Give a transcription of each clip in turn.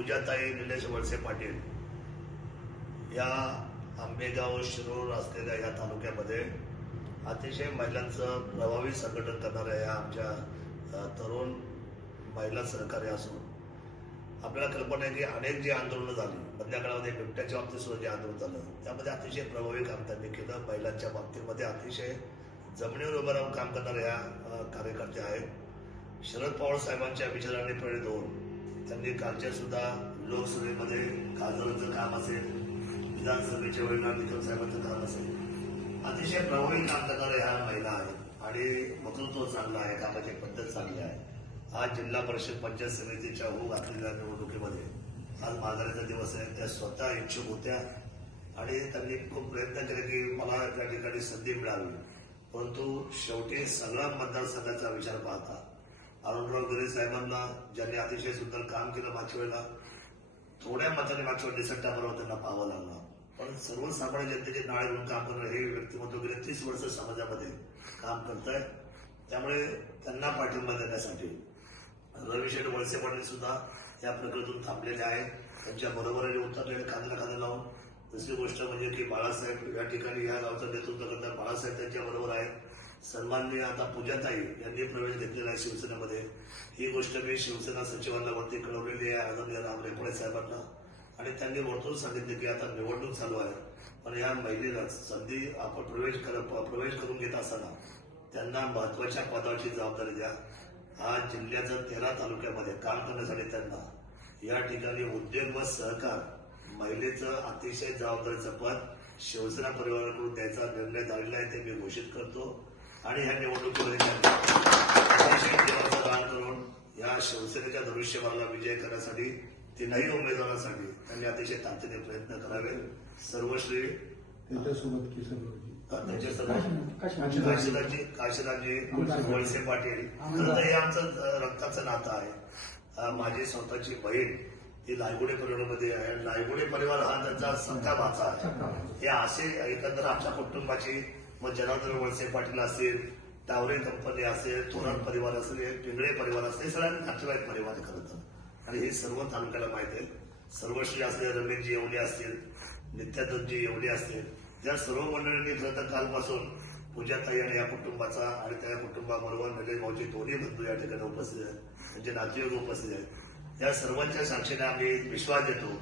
पूजाताई निलेश वळसे पाटील या आंबेगाव शिरूर असलेल्या या तालुक्यामध्ये अतिशय महिलांचं प्रभावी संघटन करणाऱ्या या आमच्या तरुण महिला सहकारी असून आपल्याला कल्पना आहे की अनेक जी आंदोलनं झाली मधल्या काळामध्ये बिबट्याच्या बाबतीत सुद्धा जे आंदोलन झालं त्यामध्ये अतिशय प्रभावी काम त्यांनी केलं. महिलांच्या बाबतीमध्ये अतिशय जमिनीवर उभं राहून काम करणाऱ्या या कार्यकर्त्या आहेत. शरद पवार साहेबांच्या विचारांनी प्रेरित होऊन त्यांनी कालच्या सुद्धा लोकसभेमध्ये खासदारांचं काम असेल, विधानसभेच्या वेळेला विक्रम साहेबांचं काम असेल, अतिशय प्रभावी काम करणाऱ्या ह्या महिला आहेत आणि वक्तृत्व चांगलं आहे, कामाची पद्धत चांगली आहे. आज जिल्हा परिषद पंचायत समितीच्या होऊ घातलेल्या निवडणुकीमध्ये आज माघारीचा दिवस आहे. त्या स्वतः इच्छुक होत्या आणि त्यांनी खूप प्रयत्न केले की मला त्या ठिकाणी संधी मिळावी, परंतु शेवटी सगळा मतदारसंघाचा विचार पाहता अरुणराव गिरे साहेबांना ज्यांनी अतिशय सुंदर काम केलं मागच्या वेळेला थोड्या मताने मागच्या वेळेला सट्टाबरोबर त्यांना पाहावं लागलं. पण सर्वसामान्य जनतेचे नाळे म्हणून काम करणं हे व्यक्तिमत्व गेले 30 वर्ष समाजामध्ये काम करत आहे. त्यामुळे त्यांना पाठिंबा देण्यासाठी रविशेठ वळसे पाटील सुद्धा या प्रक्रियेतून थांबलेले आहेत. त्यांच्या बरोबरीने उतरलेले खांद्याला खांदा लावून. दुसरी गोष्ट म्हणजे की बाळासाहेब या ठिकाणी या गावचं नेतृत्व करतात, बाळासाहेब त्यांच्या बरोबर आहेत. सन्माननीय आता पूजाताई यांनी प्रवेश घेतलेला आहे शिवसेनेमध्ये. ही गोष्ट मी शिवसेना सचिवांना वरती कळवलेली आहे आदरणीय राम रेपळे साहेबांना आणि त्यांनी वरतून सांगितले की आता निवडणूक चालू आहे पण या महिलेला संधी आपण प्रवेश करून घेत असताना त्यांना महत्वाच्या पदाची जबाबदारी द्या. आज जिल्ह्याच्या 13 तालुक्यामध्ये काम करण्यासाठी त्यांना या ठिकाणी उद्योग व सहकार महिलेचं अतिशय जबाबदारीचं पद शिवसेना परिवाराकडून द्यायचा निर्णय झालेला आहे ते मी घोषित करतो आणि ह्या निवडणुकीमध्ये अतिशय जीवाचं दान करून या शिवसेनेच्या धनुष्यबाणाला विजय करण्यासाठी 3ही उमेदवारांसाठी त्यांनी अतिशय ताकदीने प्रयत्न करावे. सर्वश्री त्यांच्यासोबत काशीराजी वळसे पाटील. खरं तर हे आमचं रक्ताचं नातं आहे. माझी स्वतःची बहीण ती लायगुडे परिवारामध्ये आहे. लायगुडे परिवार हा त्यांचा सख्खा भाचा आहे. हे असे एकंदर आमच्या कुटुंबाची मग जनार्दन वळसे पाटील असेल, टावरे कंपनी असेल, थोरात परिवार असेल, पिंगळे परिवार असेल, सगळ्यांनी नातेवाईक परिवार करत आणि हे सर्व तालुक्याला माहिती आहे. सर्वश्री असलेले रमेशजी येवले असतील, नित्यानंदजी येवले असतील, या सर्व मंडळींनी खरं तर कालपासून पूजाताई आणि या कुटुंबाचा आणि त्या कुटुंबाबरोबर निलेश भाऊजी दोन्ही बंधू या ठिकाणी उपस्थित आहेत, त्यांचे नातेवाईक उपस्थित आहेत. या सर्वांच्या साक्षीने आम्ही विश्वास देतो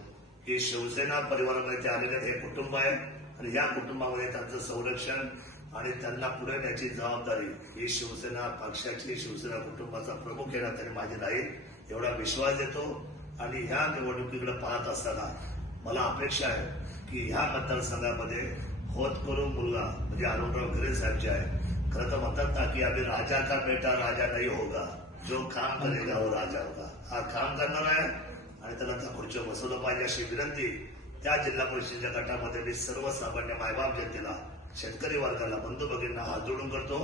की शिवसेना परिवारामध्ये ते आलेले हे कुटुंब आहे आणि या कुटुंबामध्ये त्यांचं संरक्षण आणि त्यांना पुढे न्यायची जबाबदारी ही शिवसेना पक्षाची, शिवसेना कुटुंबाचा प्रमुख या नात्याने माझी राहील एवढा विश्वास देतो. आणि ह्या निवडणुकीकडे पाहत असताना मला अपेक्षा आहे की ह्या मतदारसंघामध्ये होतकरू मुलगा म्हणजे अरुणराव गिरे साहेब जे आहे खरं तर म्हणतात ना की अभी राजा का बेटा राजा नहीं होगा, जो काम करेगा वो राजा होगा. हा काम करणार आहे आणि त्याला त्या खुर्चीवर बसवलं पाहिजे अशी विनंती त्या जिल्हा परिषदेच्या गटामध्ये मी सर्वसामान्य मायबाप जनतेला, शेतकरी वर्गाला, बंधू भगिनींना हात जोडून करतो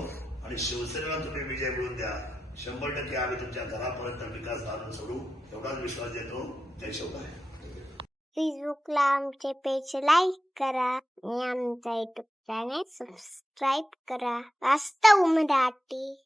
आणि शिवसेनेला तुम्ही विजय मिळवून द्या. 100% आम्ही तुमच्या घरापर्यंत विकास आणून सोडू एवढाच विश्वास देतो. जय शिवराय. फेसबुकला आमचे पेज लाईक करा आणि आमचा युट्यूब चॅनेल सबस्क्राईब करा. वास्तव मराठी.